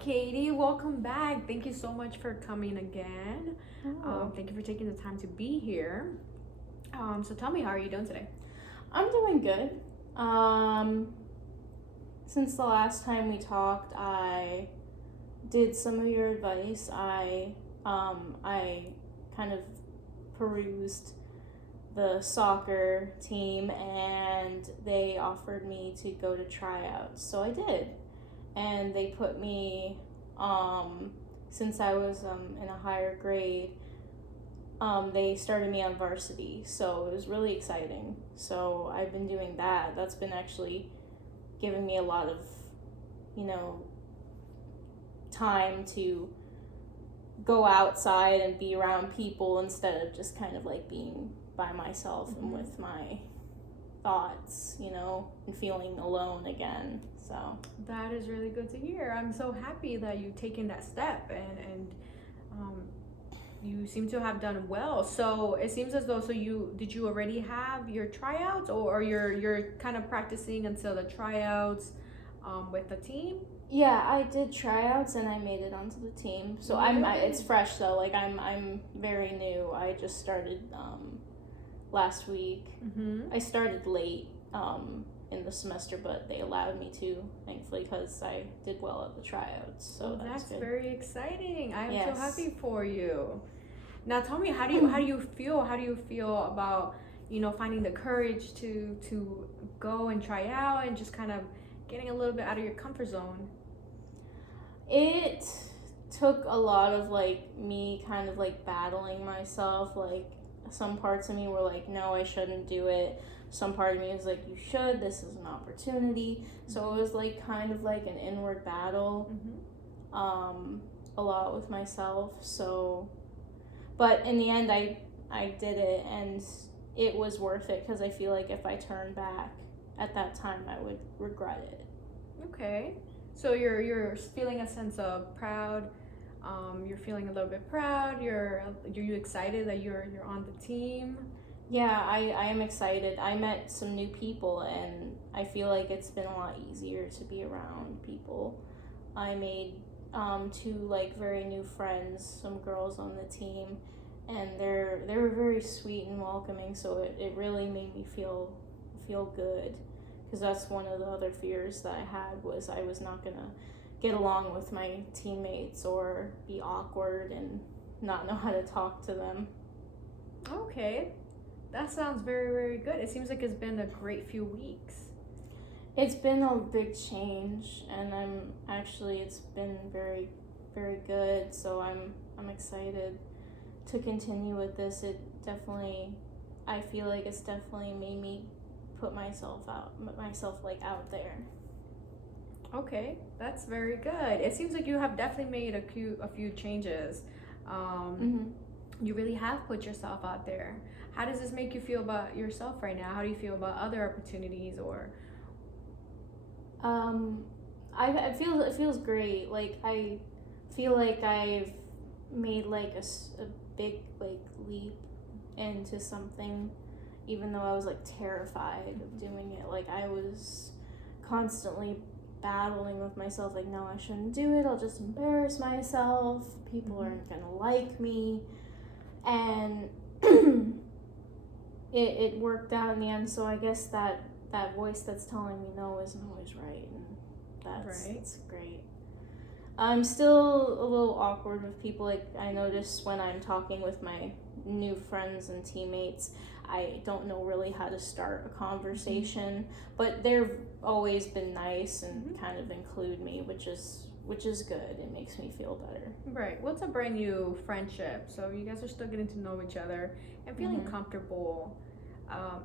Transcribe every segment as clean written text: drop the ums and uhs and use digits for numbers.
Katie. Welcome back. Thank you so much for coming again. Thank you for taking the time to be here. So tell me, how are you doing today? I'm doing good. Since the last time we talked, I did some of your advice. I kind of perused the soccer team and they offered me to go to tryouts. So I did. And they put me, since I was in a higher grade, they started me on varsity. So it was really exciting. So I've been doing that. That's been actually giving me a lot of, you know, time to go outside and be around people instead of just kind of like being by myself and with my thoughts, and feeling alone again. So That is really good to hear. I'm so happy that you've taken that step and you seem to have done well. So it seems as though did you already have your tryouts or you're kind of practicing until the tryouts with the team? yeah, I did tryouts and I made it onto the team. So it's fresh though. Like I'm very new. I just started last week. I started late in the semester, but they allowed me to, thankfully, because I did well at the tryouts. So that's good. very exciting. I'm Yes. so happy for you. Now tell me, how do you feel? How do you feel about finding the courage to go and try out and just kind of getting a little bit out of your comfort zone? It took a lot of like me kind of like battling myself. Like some parts of me were like, no, I shouldn't do it. Some part of me was like, you should. This is an opportunity. So it was like kind of like an inward battle, a lot with myself. So, but in the end, I did it, and it was worth it because I feel like if I turned back at that time, I would regret it. Okay, so you're feeling a sense of proud. You're feeling a little bit proud. Are you excited that you're on the team? Yeah, I am excited. I met some new people, and I feel like it's been a lot easier to be around people. I made two like very new friends, some girls on the team, and they were very sweet and welcoming. So it really made me feel good, because that's one of the other fears that I had, was I was not gonna get along with my teammates or be awkward and not know how to talk to them. Okay, that sounds very, very good. It seems like it's been a great few weeks. It's been a big change, and it's been very, very good. So I'm excited to continue with this. I feel like it's definitely made me put myself like out there. Okay, that's very good. It seems like you have definitely made a few changes. You really have put yourself out there. How does this make you feel about yourself right now? How do you feel about other opportunities or? It feels great. Like I feel like I've made like a big like leap into something, even though I was like terrified of doing it. Like I was constantly battling with myself, like, no, I shouldn't do it. I'll just embarrass myself. People aren't gonna like me, and it worked out in the end. So I guess that voice that's telling me no isn't always right, and that's great. I'm still a little awkward with people. Like I notice when I'm talking with my new friends and teammates, I don't know really how to start a conversation, but they've always been nice and kind of include me, which is good. It makes me feel better. Right. Well, it's a brand new friendship, so you guys are still getting to know each other and feeling comfortable.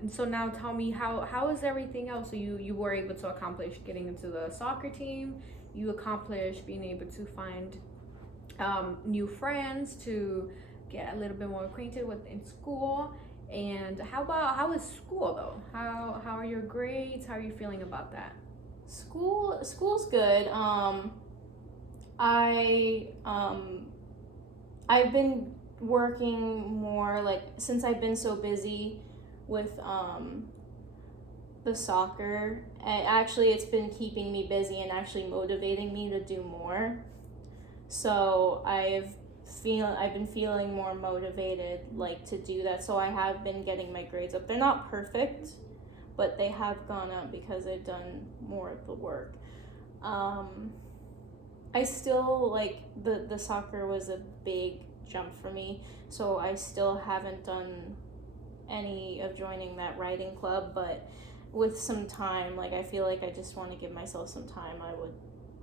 And so now tell me, how is everything else? So you were able to accomplish getting into the soccer team. You accomplished being able to find new friends to get a little bit more acquainted with in school. And how is school though? How are your grades? How are you feeling about that? School's good. I've been working more, like, since I've been so busy with the soccer. Actually, it's been keeping me busy and actually motivating me to do more. So I've been feeling more motivated like to do that. So I have been getting my grades up. They're not perfect, but they have gone up because I've done more of the work. I still like the soccer was a big jump for me, so I still haven't done any of joining that writing club, but with some time, like I feel like I just want to give myself some time. I would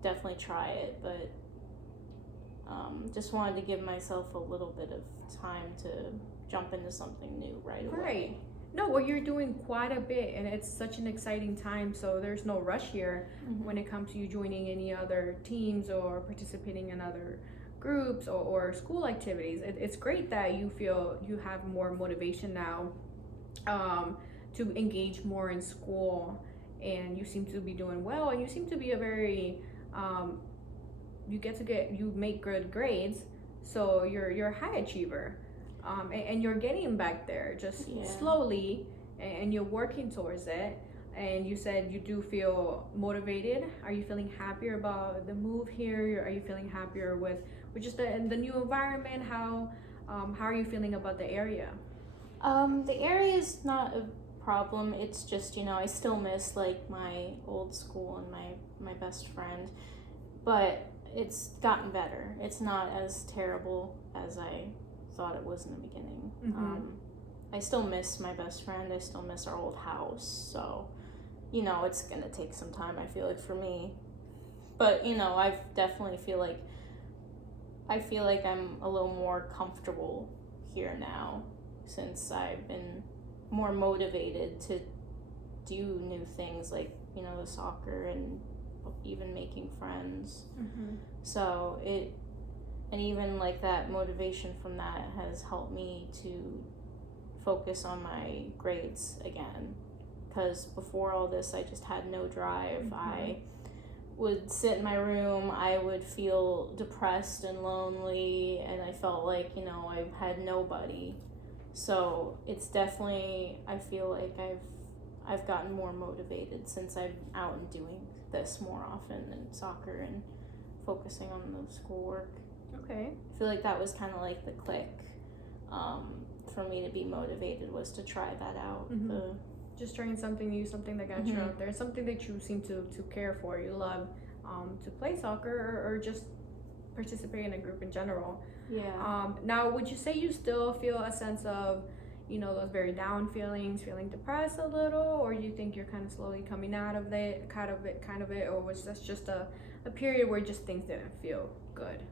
definitely try it, but just wanted to give myself a little bit of time to jump into something new right away. Right. No, well, you're doing quite a bit, and it's such an exciting time. So there's no rush here when it comes to you joining any other teams or participating in other groups or school activities. It's great that you feel you have more motivation now to engage more in school, and you seem to be doing well, and you seem to be a very you make good grades, so you're a high achiever. And you're getting back there just slowly, and you're working towards it. And you said you do feel motivated. Are you feeling happier about the move here? Are you feeling happier with just the new environment? How are you feeling about the area? The area is not a problem. It's just, I still miss like my old school and my best friend, but it's gotten better. It's not as terrible as I thought it was in the beginning. I still miss my best friend. I still miss our old house. So, it's gonna take some time, I feel like, for me. But, I definitely feel like I'm a little more comfortable here now since I've been more motivated to do new things like, the soccer and even making friends. So and even like that motivation from that has helped me to focus on my grades again, because before all this I just had no drive. I would sit in my room, I would feel depressed and lonely, and I felt like I had nobody. So it's definitely, I feel like I've gotten more motivated since I'm out and doing this more often and soccer and focusing on the schoolwork. Okay. I feel like that was kind of like the click for me to be motivated, was to try that out. Just trying something new, something that got you out there, something that you seem to care for. You love to play soccer or just participate in a group in general. Yeah. Now, would you say you still feel a sense of, those very down feelings, feeling depressed a little, or you think you're kind of slowly coming out of it, or was this just a period where just things didn't feel good?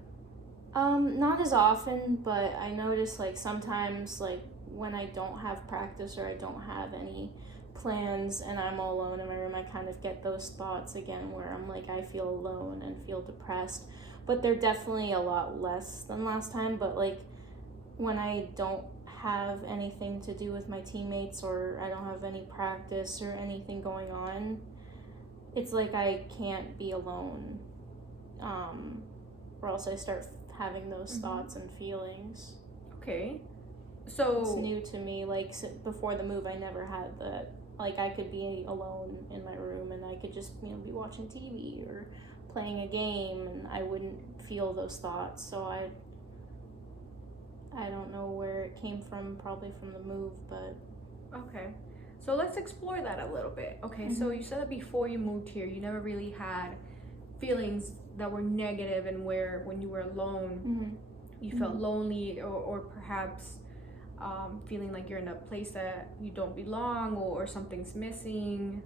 Not as often, but I notice like sometimes like when I don't have practice or I don't have any plans and I'm all alone in my room, I kind of get those thoughts again where I'm like, I feel alone and feel depressed. But they're definitely a lot less than last time. But like when I don't have anything to do with my teammates or I don't have any practice or anything going on, it's like I can't be alone, or else I start having those thoughts and feelings. Okay. So it's new to me. Like before the move, I never had that. Like I could be alone in my room and I could just be watching TV or playing a game and I wouldn't feel those thoughts. So I don't know where it came from, probably from the move, but okay. So let's explore that a little bit. Okay, so you said that before you moved here, you never really had feelings that were negative, and when you were alone, you felt lonely, or perhaps feeling like you're in a place that you don't belong, or something's missing,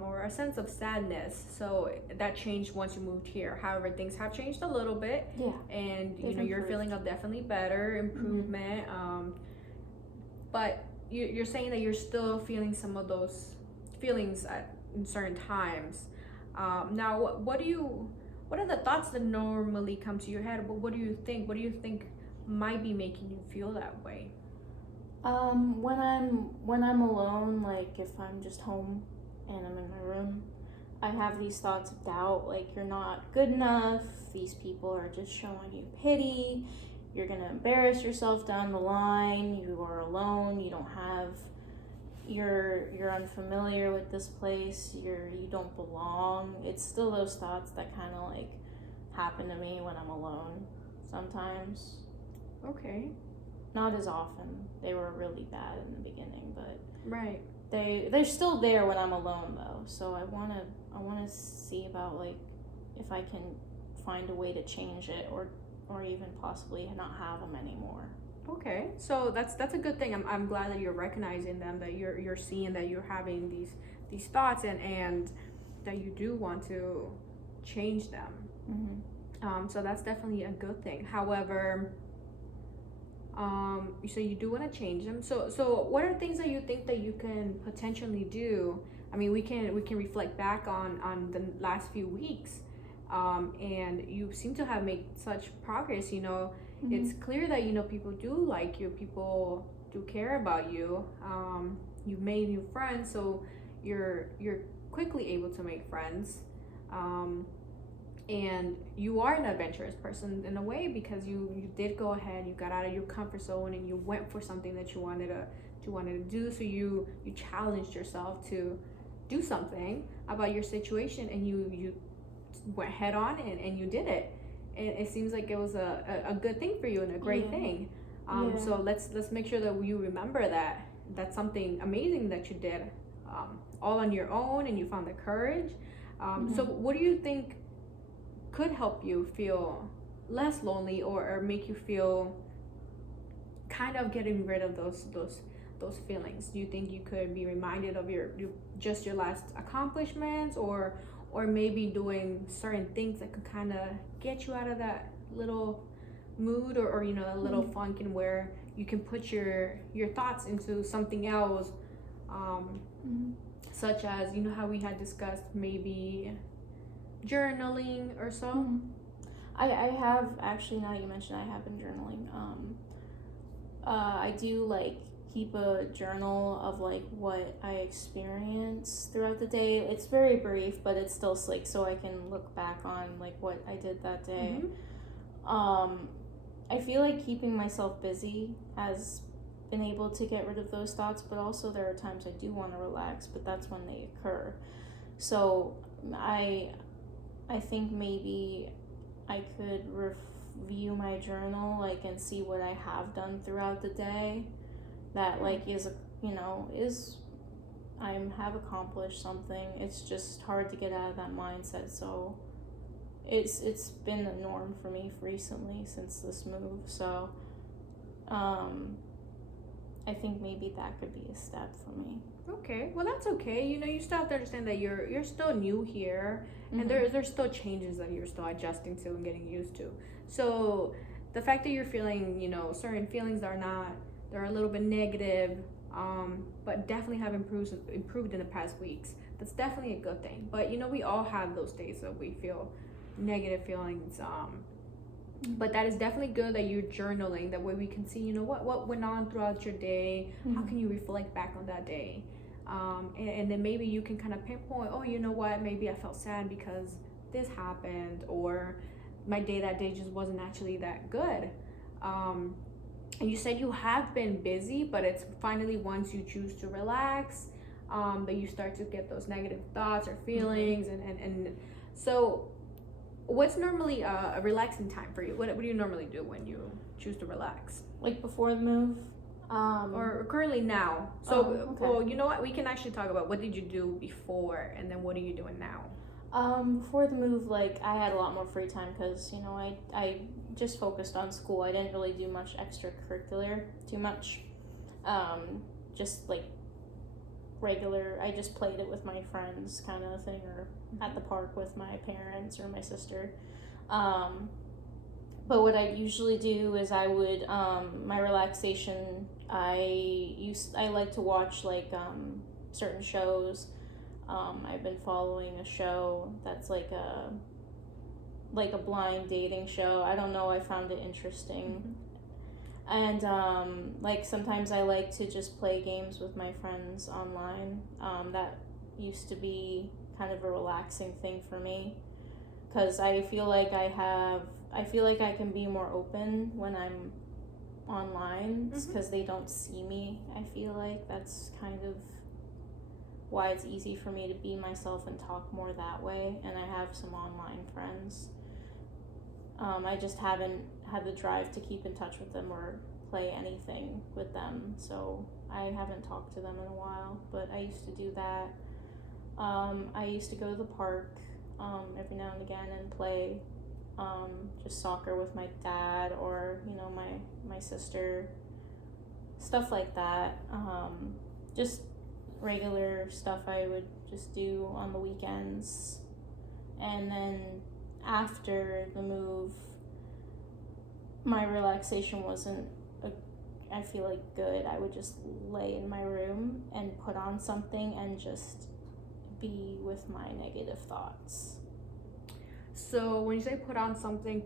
or a sense of sadness. So that changed once you moved here. However, things have changed a little bit, and you're feeling a definitely better improvement. But you're saying that you're still feeling some of those feelings in certain times. Now, what are the thoughts that normally come to your head? But what do you think might be making you feel that way? When I'm alone, like if I'm just home and I'm in my room, I have these thoughts of doubt, like you're not good enough, these people are just showing you pity, you're gonna embarrass yourself down the line, you are alone, you don't have you're unfamiliar with this place, you don't belong. It's still those thoughts that kind of like happen to me when I'm alone sometimes. Okay. Not as often. They were really bad in the beginning, but Right. they're still there when I'm alone though. So I wanna see about like if I can find a way to change it or even possibly not have them anymore. Okay, so that's a good thing. I'm glad that you're recognizing them, that you're seeing that you're having these thoughts and that you do want to change them. So that's definitely a good thing. However, so you do want to change them. So what are things that you think that you can potentially do? I mean, we can reflect back on the last few weeks, and you seem to have made such progress. It's clear that people do like you, people do care about you. You've made new friends, so you're quickly able to make friends. And you are an adventurous person in a way, because you did go ahead, you got out of your comfort zone and you went for something that you wanted to do. So you challenged yourself to do something about your situation, and you went head on and you did it. And it seems like it was a good thing for you and a great thing. So let's make sure that you remember that that's something amazing that you did, all on your own, and you found the courage. So what do you think could help you feel less lonely, or make you feel kind of getting rid of those feelings? Do you think you could be reminded of your last accomplishments, or maybe doing certain things that could kind of get you out of that little mood, or that little funk, in where you can put your thoughts into something else, such as how we had discussed, maybe journaling or so? I have actually, now that you mention, I have been journaling. I do like keep a journal of like what I experience throughout the day. It's very brief, but it's still slick, so I can look back on like what I did that day. I feel like keeping myself busy has been able to get rid of those thoughts, but also there are times I do want to relax, but that's when they occur. So I think maybe I could review my journal, like, and see what I have done throughout the day that like is I have accomplished something. It's just hard to get out of that mindset. So it's been a norm for me recently since this move. So I think maybe that could be a step for me. Okay, well that's okay. You still have to understand that you're still new here, and there's still changes that you're still adjusting to and getting used to. So the fact that you're feeling certain feelings they're a little bit negative, but definitely have improved in the past weeks. That's definitely a good thing. But we all have those days that we feel negative feelings. But that is definitely good that you're journaling. That way we can see, what went on throughout your day. How can you reflect back on that day? And then maybe you can kind of pinpoint, oh, you know what? Maybe I felt sad because this happened, or my day that day just wasn't actually that good. And you said you have been busy, but it's finally once you choose to relax, that you start to get those negative thoughts or feelings. And so what's normally a relaxing time for you? What do you normally do when you choose to relax? Like before the move? Or currently now. So, okay. Well, you know what? We can actually talk about what did you do before, and then what are you doing now? Before the move, like, I had a lot more free time because, I just focused on school. I didn't really do much extracurricular, too much. Just, like, regular, I just played it with my friends kind of thing, or at the park with my parents or my sister. But what I usually do is I would, my relaxation, I like to watch, like, certain shows. I've been following a show that's like a blind dating show. I don't know, I found it interesting. And like sometimes I like to just play games with my friends online. That used to be kind of a relaxing thing for me, because I feel like I can be more open when I'm online because they don't see me. I feel like that's kind of why it's easy for me to be myself and talk more that way. And I have some online friends. I just haven't had the drive to keep in touch with them or play anything with them, so I haven't talked to them in a while, but I used to do that. I used to go to the park every now and again and play just soccer with my dad or, you know, my sister, stuff like that. Just regular stuff I would just do on the weekends. And then after the move, my relaxation wasn't, I feel like, good. I would just lay in my room and put on something and just be with my negative thoughts. So when you say put on something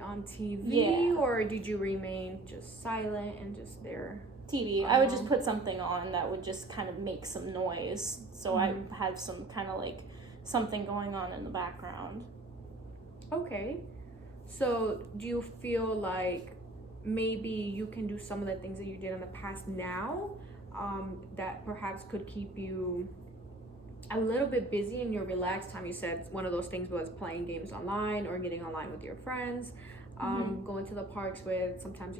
on TV, Yeah. or did you remain just silent and just there? TV. I would just put something on that would just kind of make some noise, so I had some kind of like something going on in the background. Okay. So do you feel like maybe you can do some of the things that you did in the past now, that perhaps could keep you a little bit busy in your relaxed time? You said one of those things was playing games online or getting online with your friends, going to the parks with sometimes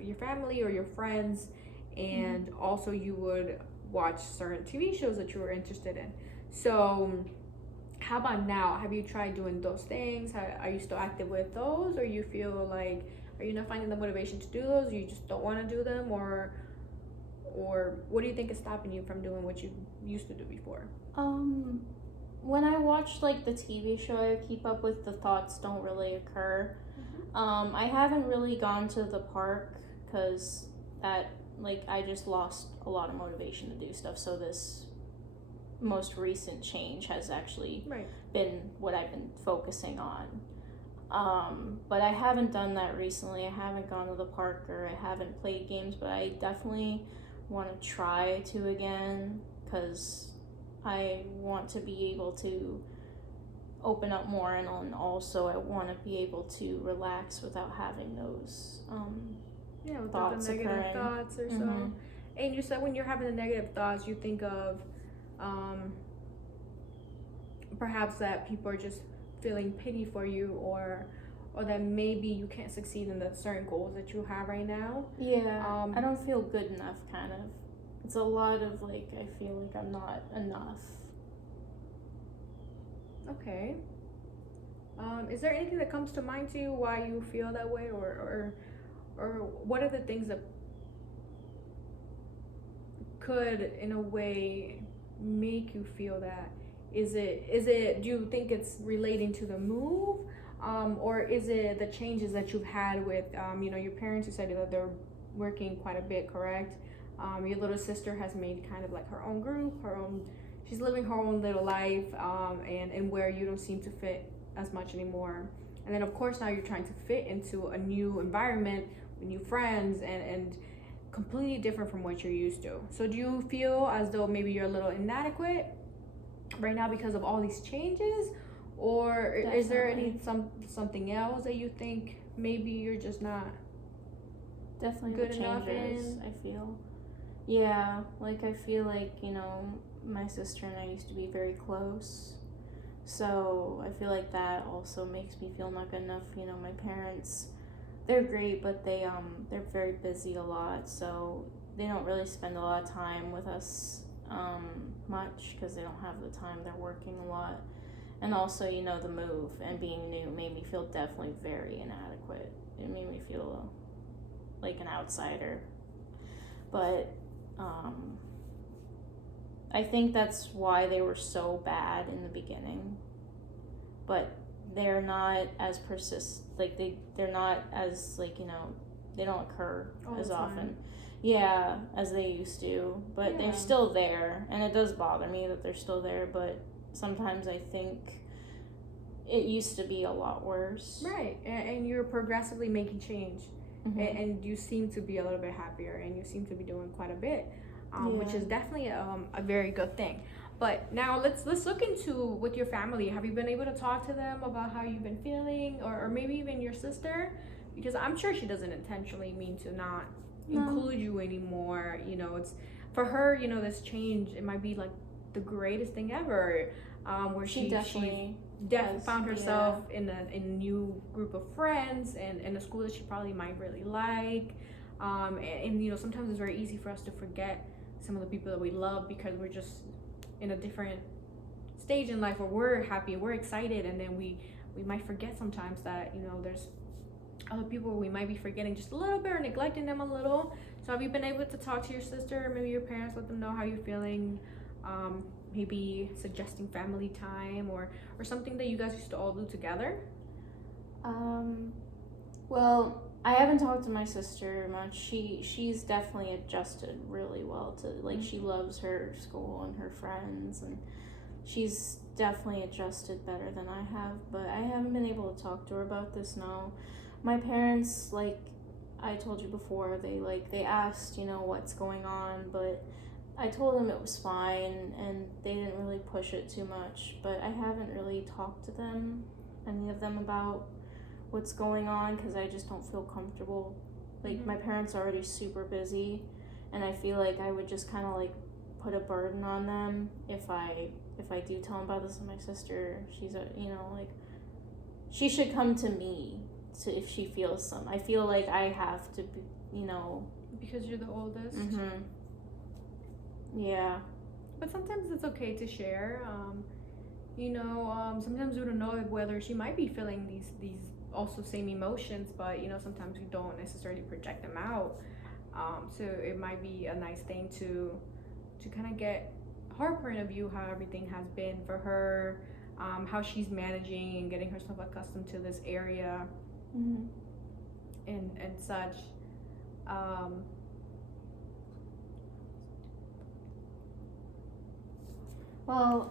your family or your friends, and also you would watch certain TV shows that you were interested in. So how about now? Have you tried doing those things? Are you still active with those, or you feel like, are you not finding the motivation to do those, or you just don't want to do them, or what do you think is stopping you from doing what you used to do before? When I watch like the TV show I keep up with, the thoughts don't really occur. I haven't really gone to the park because that, like, I just lost a lot of motivation to do stuff, so this most recent change has actually been what I've been focusing on. But I haven't done that recently. I haven't gone to the park or I haven't played games, but I definitely want to try to again, because I want to be able to open up more, and also I want to be able to relax without having those Without thoughts the negative occurring. thoughts or so. And you said when you're having the negative thoughts, you think of perhaps that people are just feeling pity for you, or that maybe you can't succeed in the certain goals that you have right now. I don't feel good enough, kind of. It's a lot of like, I feel like I'm not enough. Okay. Is there anything that comes to mind to you why you feel that way, or what are the things that could in a way make you feel that? Is it do you think it's relating to the move, or is it the changes that you've had with your parents? You said that they're working quite a bit, correct? Your little sister has made kind of like her own group, she's living her own little life, and where you don't seem to fit as much anymore. And then of course now you're trying to fit into a new environment with new friends and completely different from what you're used to. So do you feel as though maybe you're a little inadequate right now because of all these changes, or Definitely. Is there something else that you think maybe you're just not definitely good the enough changes, in? I feel. Yeah, like I feel like, my sister and I used to be very close. So I feel like that also makes me feel not good enough. My parents, they're great, but they're very busy a lot, so they don't really spend a lot of time with us much because they don't have the time. They're working a lot. And also, the move and being new made me feel definitely very inadequate. It made me feel like an outsider. But I think that's why they were so bad in the beginning. But they're not as they're not as they don't occur All as the time. often. Yeah, as they used to. But they're still there, and it does bother me that they're still there, but sometimes I think it used to be a lot worse. Right, and you're progressively making change. And you seem to be a little bit happier, and you seem to be doing quite a bit, which is definitely a very good thing. But now let's look into with your family. Have you been able to talk to them about how you've been feeling, or maybe even your sister? because I'm sure she doesn't intentionally mean to not No. include you anymore. You know, it's for her. You know, this change, it might be like the greatest thing ever. Where She definitely has, found herself in a new group of friends and in a school that she probably might really like. And you know, sometimes it's very easy for us to forget some of the people that we love because we're just in a different stage in life where we're happy, we're excited, and then we might forget sometimes that, you know, there's other people we might be forgetting just a little bit or neglecting them a little. So have you been able to talk to your sister or maybe your parents, let them know how you're feeling? Maybe suggesting family time or something that you guys used to all do together? Well, I haven't talked to my sister much. She's definitely adjusted really well to, like, she loves her school and her friends, and she's definitely adjusted better than I have, but I haven't been able to talk to her about this. No. My parents, like I told you before, they asked, you know, what's going on, but I told them it was fine and they didn't really push it too much, but I haven't really talked to them, any of them, about what's going on because I just don't feel comfortable. Like, my parents are already super busy, and I feel like I would just kind of like put a burden on them if I do tell them about this to my sister. She's a, you know, like, she should come to me to if she feels some. I feel like I have to be, you know, Because you're the oldest. Yeah. But sometimes it's okay to share. You know, sometimes we don't know whether she might be feeling these also same emotions, but you know, sometimes we don't necessarily project them out. So it might be a nice thing to kind of get her point of view, how everything has been for her, how she's managing and getting herself accustomed to this area, and such. Well,